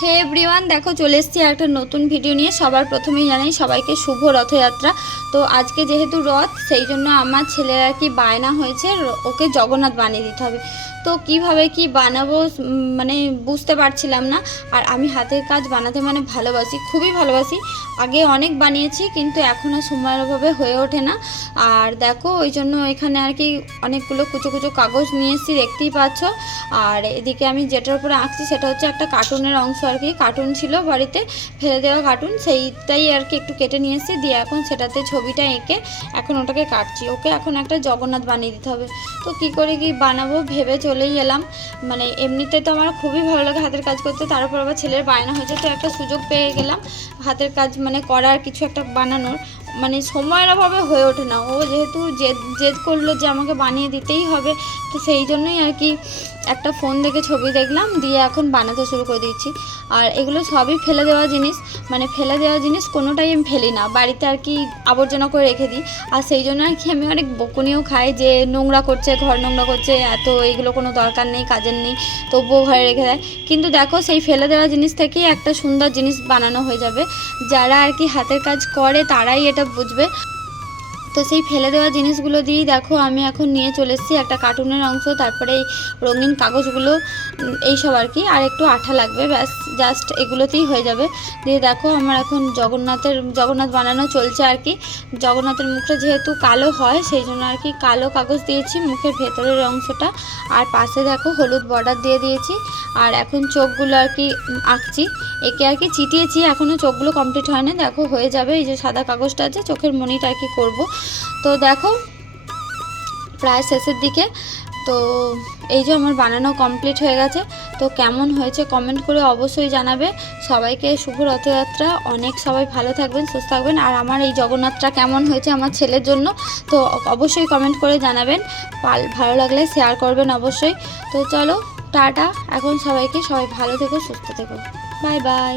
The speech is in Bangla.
হে এভরিওয়ান দেখো চলে এসেছি একটা নতুন ভিডিও নিয়ে। সবার প্রথমেই জানাই সবাইকে শুভ রথযাত্রা। তো আজকে যেহেতু রথ, সেই জন্য আমার ছেলের আর কি বায়না হয়েছে। ওকে জগন্নাথ বানিয়ে দিতে হবে। তো কীভাবে কি বানাবো মানে বুঝতে পারছিলাম না। আর আমি হাতের কাজ বানাতে মানে ভালোবাসি, খুবই ভালোবাসি। আগে অনেক বানিয়েছি, কিন্তু এখন আর সময়ের অভাবে হয়ে ওঠে না। আর দেখো, ওই জন্য এখানে আর কি অনেকগুলো কুচো কুচো কাগজ নিয়ে এসেছি, দেখতেই পাচ্ছ। আর এদিকে আমি যেটার উপরে আঁকছি, সেটা হচ্ছে একটা কার্টুনের অংশ আর কি। কার্টুন ছিল বাড়িতে, ফেলে দেওয়া কার্টুন, সেইটাই আর কি একটু কেটে নিয়ে এসেছি। দিয়ে এখন সেটাতে ছবিটা এঁকে এখন ওটাকে কাটছি। ওকে এখন একটা জগন্নাথ বানিয়ে দিতে হবে। তো কি করে কি বানাবো ভেবে চলেই এলাম। মানে এমনিতে তো আমার খুবই ভালো লাগে হাতের কাজ করতে, তারপর আবার ছেলের বায়না হয়েছে, তো একটা সুযোগ পেয়ে গেলাম হাতের কাজ মানে করার কিছু একটা বানানোর। মানে সময়ের অভাবে হয়ে ওঠে না। ও যেহেতু জেদ জেদ করল যে আমাকে বানিয়ে দিতেই হবে, তো সেই জন্যই আর কি একটা ফোন দেখে ছবি দেখলাম, দিয়ে এখন বানাতে শুরু করে দিয়েছি। আর এগুলো সবই ফেলে দেওয়া জিনিস। মানে ফেলে দেওয়া জিনিস কোনোটাই আমি ফেলি না। বাড়িতে আর কি আবর্জনা করে রেখে দিই। আর সেই জন্য আর কি আমি অনেক বকুনিও খাই যে নোংরা করছে, ঘর নোংরা করছে, এত এইগুলো কোনো দরকার নেই, কাজের নেই, তবুও ঘরে রেখে দেয়। কিন্তু দেখো সেই ফেলে দেওয়া জিনিস থেকেই একটা সুন্দর জিনিস বানানো হয়ে যাবে। যারা আর কি হাতের কাজ করে তারাই এটা বুঝবে। তো সেই ফেলে দেওয়া জিনিসগুলো দিয়েই দেখো আমি এখন নিয়ে চলে এসেছি একটা কার্টুনের অংশ, তারপরে এই রঙিন কাগজগুলো। এইসব আর কি, আর একটু আঠা লাগবে, ব্যাস জাস্ট এগুলোতেই হয়ে যাবে। দিয়ে দেখো আমার এখন জগন্নাথের, জগন্নাথ বানানো চলছে আর কি। জগন্নাথের মুখটা যেহেতু কালো হয়, সেই জন্য আর কি কালো কাগজ দিয়েছি, মুখের ভেতরের অংশটা। আর পাশে দেখো হলুদ বর্ডার দিয়ে দিয়েছি, আর এখন চোখগুলো আর কি আঁকছি। একে আর কি চিটিয়েছি এখনও চোখগুলো কমপ্লিট হয় না দেখো হয়ে যাবে, এই যে সাদা কাগজটা আছে, চোখের মনিটা আর কি করব। তো দেখো প্রায় শেষের দিকে। তো এই যে আমার বানানো কমপ্লিট হয়ে গেছে। তো কেমন হয়েছে কমেন্ট করে অবশ্যই জানাবে। সবাইকে শুভ রথযাত্রা। অনেক সবাই ভালো থাকবেন, সুস্থ থাকবেন। আর আমার এই জগন্নাথটা কেমন হয়েছে আমার ছেলের জন্য, তো অবশ্যই কমেন্ট করে জানাবেন। ভালো লাগলে শেয়ার করবেন অবশ্যই। তো চলো, টাটা। এখন সবাইকে সবাই ভালো থেকো, সুস্থ থেকো। Bye bye